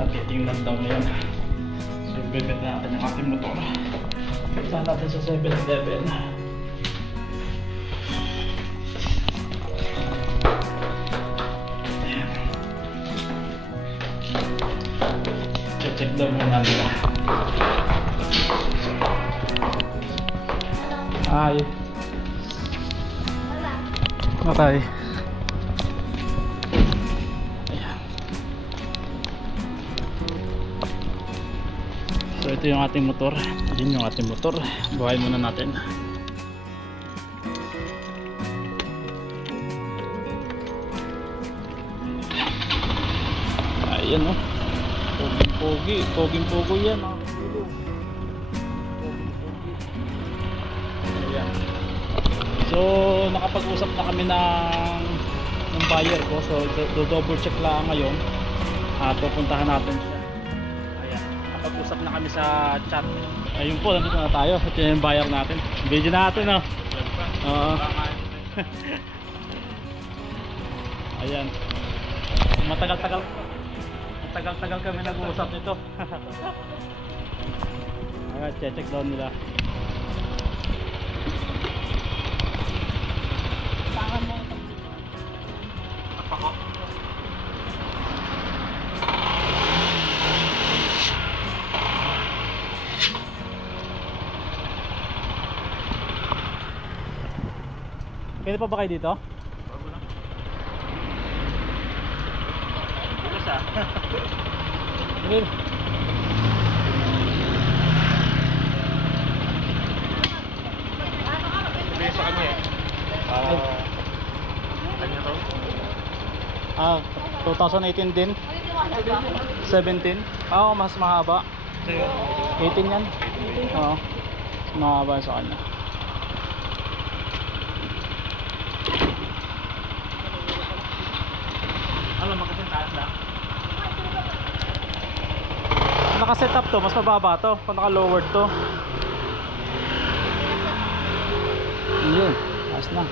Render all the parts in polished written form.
At titingnan daw ngayon. So bibit natin yung ating motor. Saan natin sa 7-Eleven. Check daw muna nila. Ay. Okay. Ayan. So ito yung ating motor. Yun yung ating motor. Buhayin muna natin. Ayan o. Poging-pogo yan mga kasulong. Ayan. So nakapag-usap na kami ng buyer ko. So do-double check lang ngayon. At pupuntahan natin siya. Ayan. Nakapag-usap na kami sa chat. Ayun po, nandito na tayo. Ito yung buyer natin. Video natin o. Oo. Ayan. Matagal-tagal kami nag-uusap nito. Alright, check down nila. Tangan mo. Apako. Pwede pa ba kayo dito? Bukas ah. Okay. Sabi sa kanya eh. Kanya to? 2018 din. 17. Mas mahaba. 18 yan. Oo. Mas mahaba sa kanya. Alam mo kasi taas lang. Naka-set up to, mas mababa to. Kung naka-lowered to. Yun, ayos na.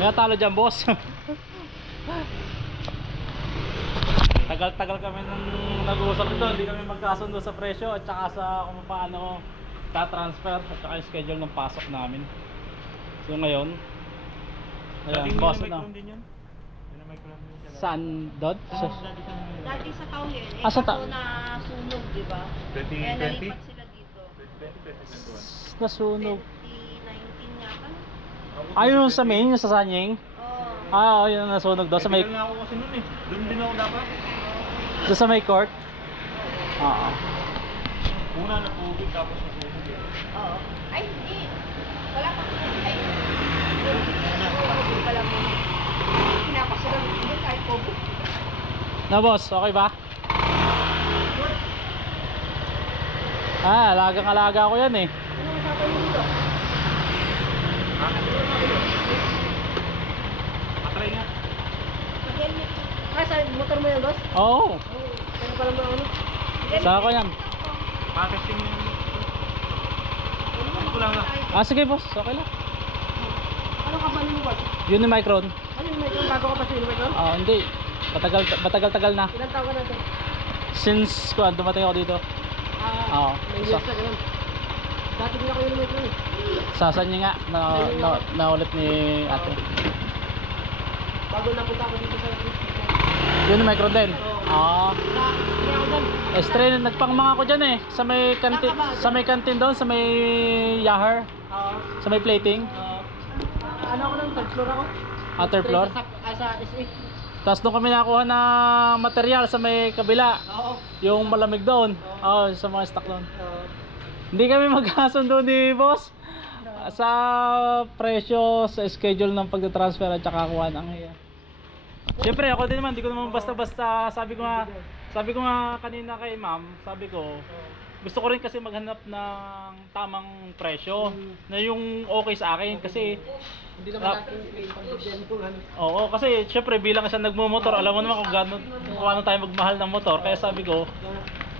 Kaya talo dyan, boss. Tagal-tagal kami nung nag-uusap ito. Hindi kami magkasundo sa presyo at saka sa kung paano ta-transfer at saka yung schedule ng pasok namin. So ngayon, ayan, boss na. Saan doon? Dati sa taon yun, Sa kaso na sunog, di ba? 2020? Kaya nalipat sila dito. 2020. Nasunog. 2019 yata. Ayun sa main, yung sa Sanying. Oo. Yun ang nasunog doon sa may, Kailan na ako kasi nun eh. Doon din ako dapat. doon sa may court. Oo. Una na tubig tapos nasunog eh. Oo. Ay, hindi. Wala pa. Ay, hindi pala mo. Pinapasulag dito kahit pogo. Na boss, okay ba? Alagang-alaga ko yan eh. Ano masasabi mo dito? Matry nga. Mag-helmet. Sa motor mo yan, boss? Oo. Ano pala mo ano? Saka ko yan. Pakasing mo yung... Ano ko lang na. Sige boss, okay lang. Ano ka ba mo, boss? Unimicron. Ano yung medyo bago ka pa sa Unimicron? Hindi. Matagal-tagal na. Ilang taon ka na ito? Since dumating ako dito. Oo. May years na ganun. Dati din ako Unimicron eh. Sasan niya nga na ulit ni ate. Bago napunta ako dito sa Unimicron din. Kaya ako dyan. Strain, nagpangmanga ko dyan eh. Sa may kantin doon, sa may Yahar. Sa may plating. Ano ako ng third floor ako? Third floor. Sa SA. Tapos doon kami nakuha ng material sa may kabila. Oo. Yung malamig doon. Sa mga stock doon. Hindi kami magkasundo ni boss sa presyo, sa schedule ng pagta-transfer at saka kuha ng iya. Siyempre ako din naman, hindi ko naman basta-basta sabi ko nga kanina kay ma'am, sabi ko gusto ko rin kasi maghanap ng tamang presyo na yung okay sa akin kasi Hindi naman natin pag-bigyan po. oo, kasi syempre bilang isang nagmumotor, alam mo naman kung ano tayo magmahal ng motor, kaya sabi ko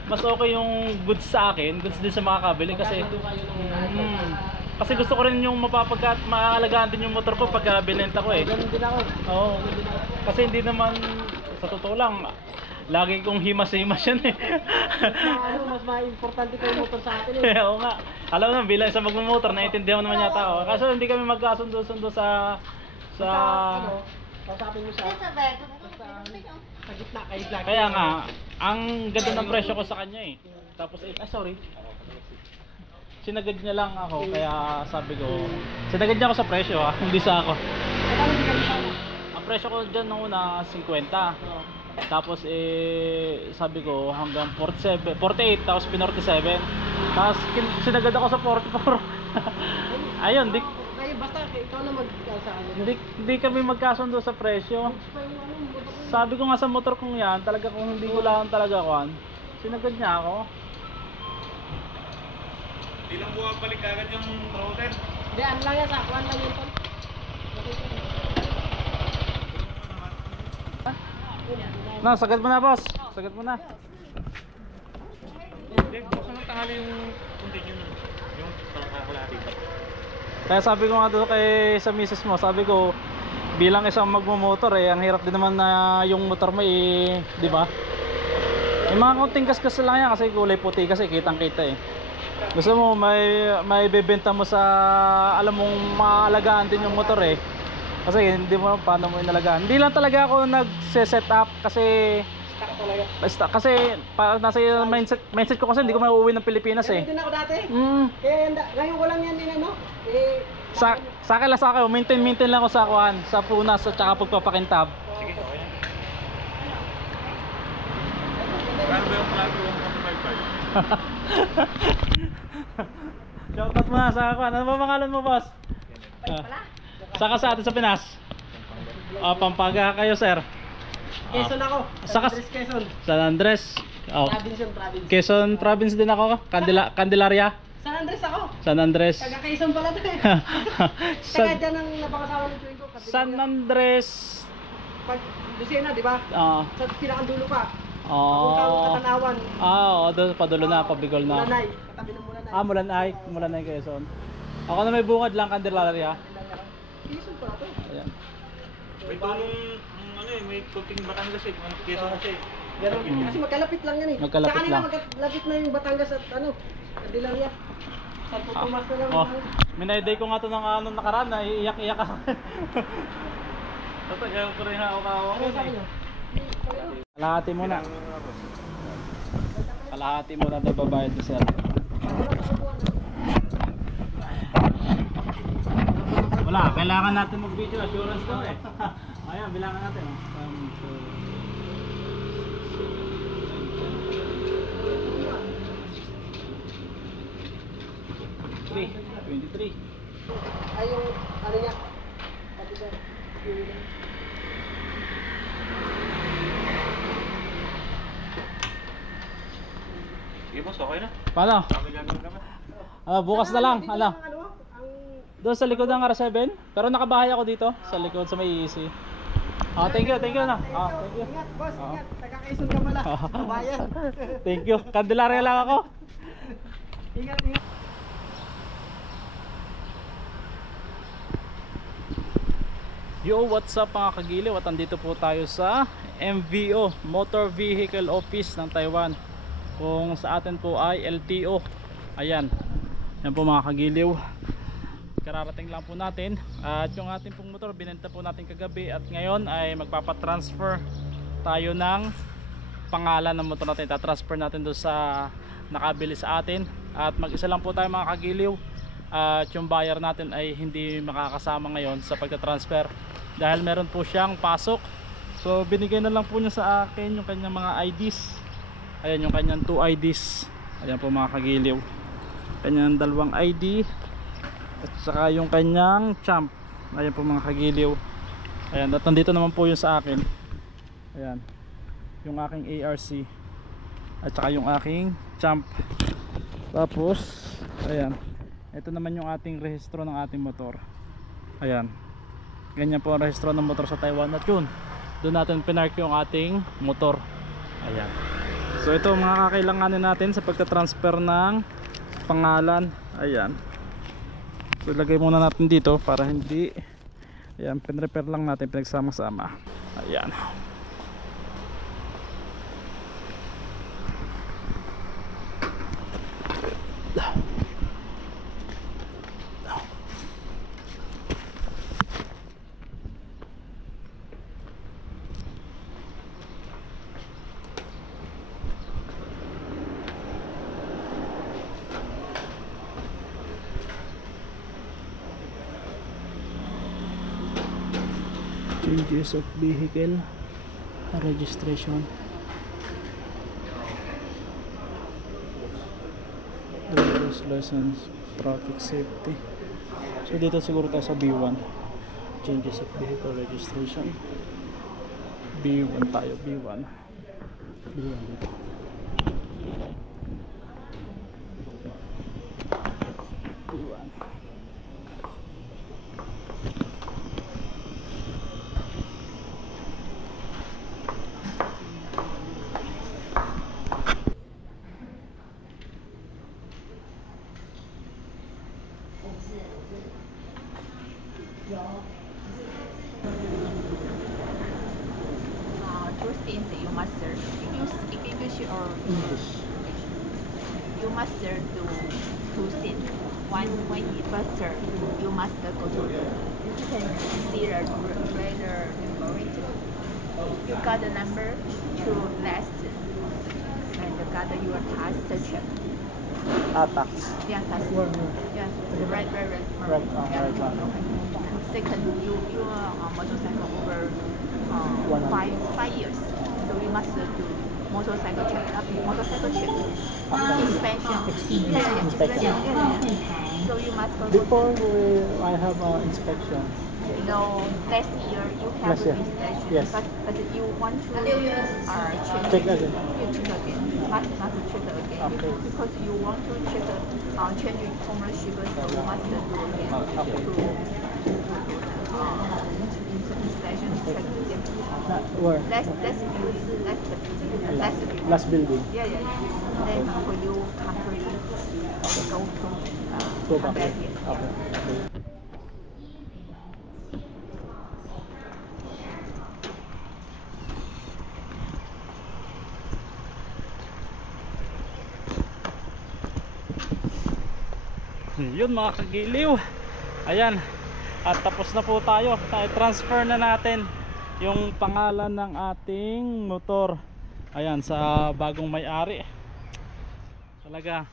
mas okay yung goods sa akin, goods din sa makakabili kasi kasi gusto ko rin yung maaalagaan din yung motor ko pagka binenta ko eh. Ganun din ako. Oo. Kasi hindi naman sa totoo lang Lagi kong himas-himas yan eh. Mas importante ko yung motor sa akin eh. Oo nga. Alam mo, bilang isa magmumotor, naiintindihan mo naman yata ako. Kaso hindi kami magkasundo-sundo sa... Kausapin mo siya. Sa gitna kayo lagi. Kaya nga, ang ganda ng presyo ko sa kanya eh. Tapos, sorry. Sinagad niya lang ako, kaya sabi ko, sinagad niya ako sa presyo ha, hindi sa ako. Ang presyo ko dyan nung una, 50. Tapos sabi ko hanggang 48, tapos 47. Tapos sinagad ako sa 44. Ayun, Basta ikaw na sa kanya. hindi kami magkasundo sa presyo. Sabi ko nga sa motor kong yan, talaga kung hindi ko lang talaga kuhan, sinagad niya ako. Hindi lang bumabalik agad yung roller. Hindi, ano lang yan, sakuan lang yun. Na, sagad mo na boss. Sagad mo na. Hindi, buksan ng tanghali yung continue nun. Yung pangkakalati. Kaya sabi ko nga doon kay sa misis mo, sabi ko bilang isang magmumotor ang hirap din naman na yung motor mo di ba? Yung mga konting kaskas lang yan kasi kulay puti kasi kitang-kita eh. Gusto mo may bebenta mo sa alam mong maalagaan din yung motor eh. Kasi hindi mo paano mo inalagaan. Hindi lang talaga ako nagse-set up kasi kasi nasa mindset ko kasi hindi ko mauuwi ng Pilipinas eh. Hindi din ako dati. Kaya ngayon ko lang yan din ano. Sa akin lang sa akin, maintain lang ako sa kuhan, sa punas at saka pagpapakintab. Sige, okay na. Paano ba yung plato yung 155? Shoutout mo na sa kuhan. Ano ba pangalan mo, boss? Saka sa atin sa Pinas? Pampanga kayo, sir. Quezon ako. Saka Quezon. San Andres. Province yung province. Quezon province din ako. Candelaria. San Andres ako. San Andres. Taga Quezon pala to eh. Taga dyan ang napangasawa ng tuwing ko. San Andres. Pag Lucena, di ba? Sa pinakadulo pa. Papuntang Katanawan. Oo, doon padulo na, pabigol na. Mulanay. Katabi ng Mulanay. Mulanay Quezon. Ako na may bungad lang, Candelaria. Quezon pala to. Ayan. May tulong, ano eh, may kunting Batangas eh. Quezon kasi. Ganun. Kasi magkalapit lang yan eh. Magkalapit sa kanila lang. magkalapit na yung Batangas at Candelaria. Santo Tomas na lang. Minayday ko nga to ng nakaraan na iiyak-iyak ako. Tatagal ko rin hawak-hawak Ano sabi niyo? Kalahati muna. Kalahati muna na babayad ni sir. Wala, kailangan natin mag-video assurance daw eh. Ayan, bilangan natin. 23. Ay yung ano niya. Pati ba? Sige boss, okay na. Paano? Kami gagawin kami. Bukas na lang. Dito Ano? ang ang Doon sa likod ng R7. Pero nakabahay ako dito. Sa likod sa may EC. Thank you na. Thank you. Ingat, boss, ingat. Taga-Quezon ka pala. Bayan. Thank you. Candelaria lang ako. Ingat, ingat. Yo, what's up mga kagiliw? At andito po tayo sa MVO, Motor Vehicle Office ng Taiwan. Kung sa atin po ay LTO. Ayan. Yan po mga kagiliw. Kararating lang po natin. At yung ating pong motor binenta po natin kagabi. At ngayon ay magpapatransfer tayo ng pangalan ng motor natin. Tatransfer natin doon sa nakabili sa atin. At mag-isa lang po tayo mga kagiliw. At yung buyer natin ay hindi makakasama ngayon sa pagtatransfer dahil meron po siyang pasok. So binigay na lang po niya sa akin yung kanyang mga IDs. Ayan yung kanyang 2 IDs. Ayan po mga kagiliw, kanyang 2 ID at saka yung kanyang champ. Ayan po mga kagiliw. Ayan, at nandito naman po yung sa akin. Ayan yung aking ARC at saka yung aking champ. Tapos ayan, ito naman yung ating rehistro ng ating motor. Ayan, ganyan po ang rehistro ng motor sa Taiwan. At yun, doon natin pinark yung ating motor. Ayan. So ito mga kakailanganin natin sa pagka-transfer ng pangalan. Ayan. So ilagay muna natin dito para hindi, ayan, pinrepair lang natin, pinagsama-sama. Ayan. Changes of vehicle registration, driver's license, traffic safety. So dito siguro tayo sa B1, changes of vehicle registration. B1 tayo, B1 dito. B1. Two things you must serve. If you speak English or English. you must serve two things. One, when you first serve, you must go to the, you can see the radar numerator. You got the number to last and you got your task check. Tax. Yeah, task. Where? Yeah, right. Right, Yeah. right one. Okay. Second, your motorcycle over 100. five years, so you must do motorcycle check. Inspection. Inspection. So you must go. Before I have inspection. No, last year you have Last year. inspection. Yes. But you want to check. Check again. You check again. Must check again. Okay. Because you want to check change ownership, so you must do again. Okay. Inspection check again. Where? Last Last building. Yeah. Then when you complete, Go come back. back here. Okay. Yun mga kagiliw, ayan, at tapos na po tayo. Transfer na natin yung pangalan ng ating motor, ayan, sa bagong may-ari. Talaga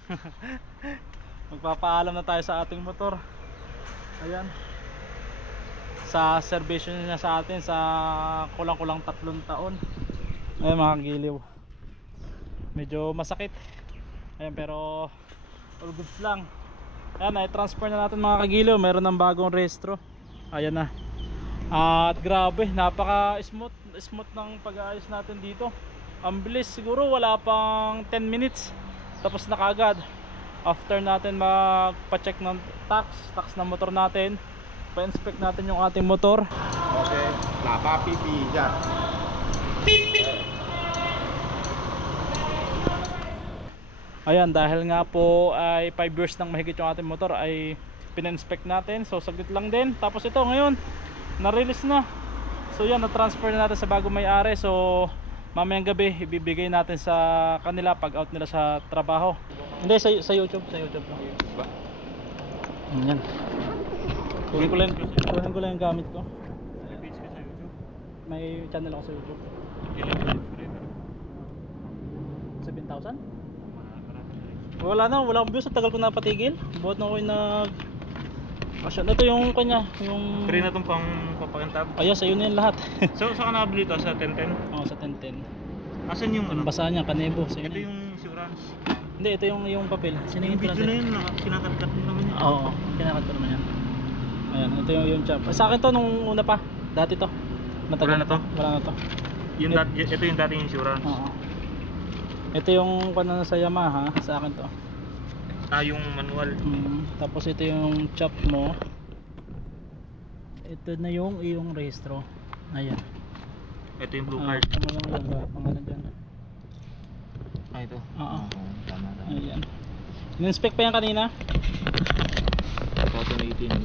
magpapaalam na tayo sa ating motor, ayan, sa servisyo niya sa atin sa kulang-kulang 3 taon. Ayan mga kagiliw, medyo masakit, ayan, pero all goods lang. Ayan, i-transfer na natin mga kagiliw. Meron ng bagong rehistro. Ayan na. At grabe, napaka smooth ng pag-aayos natin dito. Ang bilis, siguro wala pang 10 minutes tapos na kaagad. After natin magpa-check ng tax ng motor natin, pa-inspect natin yung ating motor. Okay, pipi dyan. Ayan, dahil nga po ay 5 years nang mahigit yung ating motor, ay pina-inspect natin. So saglit lang din. Tapos ito ngayon, na-release na. So yan, na-transfer na natin sa bagong may-ari. So mamayang gabi ibibigay natin sa kanila pag out nila sa trabaho. Hindi, sa YouTube. Sa YouTube lang. Ayan. Kunin ko lang yung gamit ko. May page ka sa YouTube. May channel ako sa YouTube. Ilang subscriber? 7,000? Marami na rin. Wala akong views. Tagal ko napatigil. Buhat na ako yung ito yung kanya, yung Free na itong pang papakintab. ayun, sa'yo na yun lahat. So, saan ka nakabili ito? Sa 1010? Oo, sa 1010. Asan yung Ang ano? basa niya, kanebo. Sa'yo Ito na yun. yung insurance. Hindi, ito yung papel. Yung Siningin ko lang video na din. yun, kinakat-cut mo naman yun. Oo, kinakat ko naman yan. Ayan, ito yung chop. Sa akin to nung una pa. Dati to. Matagal Wala na to? Wala na to. Ito yung dating insurance. Oo. Ito yung kung sa Yamaha, sa akin to. Yung manual. Tapos ito yung chop mo. Ito na yung iyong rehistro. Ayan. Ito yung blue Ah, card. pangalan dyan. Ito. Oo. Tama. Ayan. In-inspect pa yan kanina? 2018.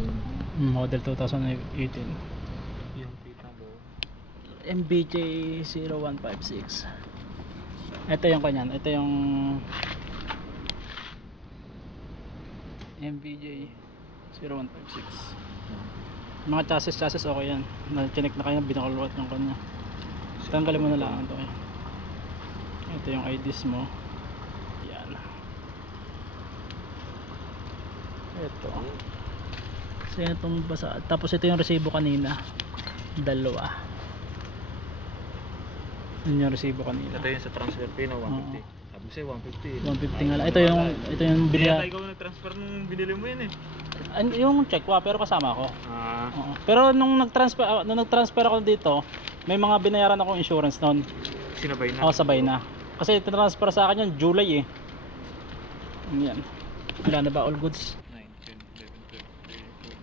Model 2018. Yung plate number. MBJ 0156. Ito yung kanyan. Ito yung MBJ 0156. Mga chassis okay yan. Na-check na kayo, binakalwat ng kanya. Tanggalin mo na lang ito. Ito yung IDs mo. Yan. Ito. So itong basa. Tapos ito yung resibo kanina. 2. Yun yung resibo kanina. Ito yung sa transfer fee na 150. Sabi sa'yo 150. 150 nga lang. Ito yung Hindi bilya. yata ikaw nag-transfer nung binili mo yun eh. Yung check wa pero kasama ako. Ah, Oo. Pero nung nag-transfer ako dito, may mga binayaran akong insurance noon. sinabay na. Oo, sabay na. Kasi transfer sa akin yun July eh. Yan. Wala na ba all goods? 9, 10, 11, 12, 13, 14,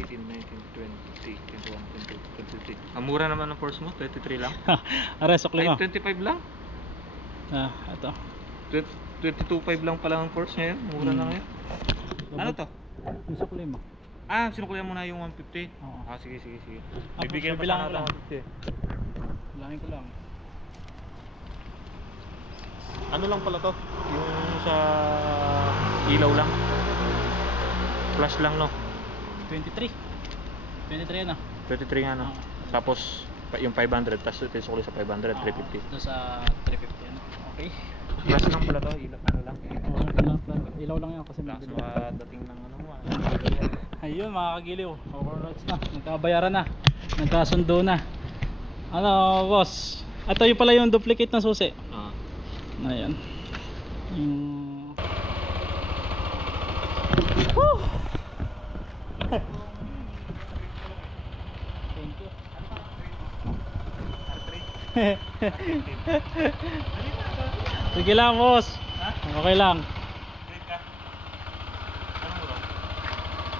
15, 16, 17, 18, 19, 20, 21, 22, 23. Ang mura naman ng course mo, 23 lang. Aray, sukli Ay, mo. 25 lang. Ito. 22.5 lang pala ang course ngayon. Mura na ngayon. Ano to? Yung sukli mo. Ah, sinukulihan mo na yung 150. Oo. Ah, sige. Ah, Bibigyan pa bibilangan sana ko lang. ng 150. Bilangin ko lang. Ano lang pala to? Yung sa ilaw lang. Flash lang, no? 23. 23 na. 23 nga, no? Oo. Tapos yung 500, tapos ito yung sukli sa 500, 350. Ito sa 350 ano. Okay. Flash lang pala to, ilaw, ano lang. Ilaw lang yan kasi Flash mabilis. dating ng ano mo. Ayun mga kagiliw, overrides na, nagkabayaran na, nagkasundo na. Ano boss, ito yung pala yung duplicate na susi. Ayan. Woo! Thank you. Sige lang boss. Okay lang.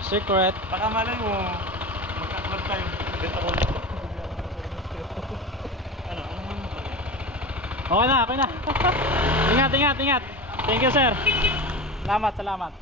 Secret. Baka malay mo, magka-club tayo. Benta ko lang. Okay na. Ingat. Thank you sir. Salamat.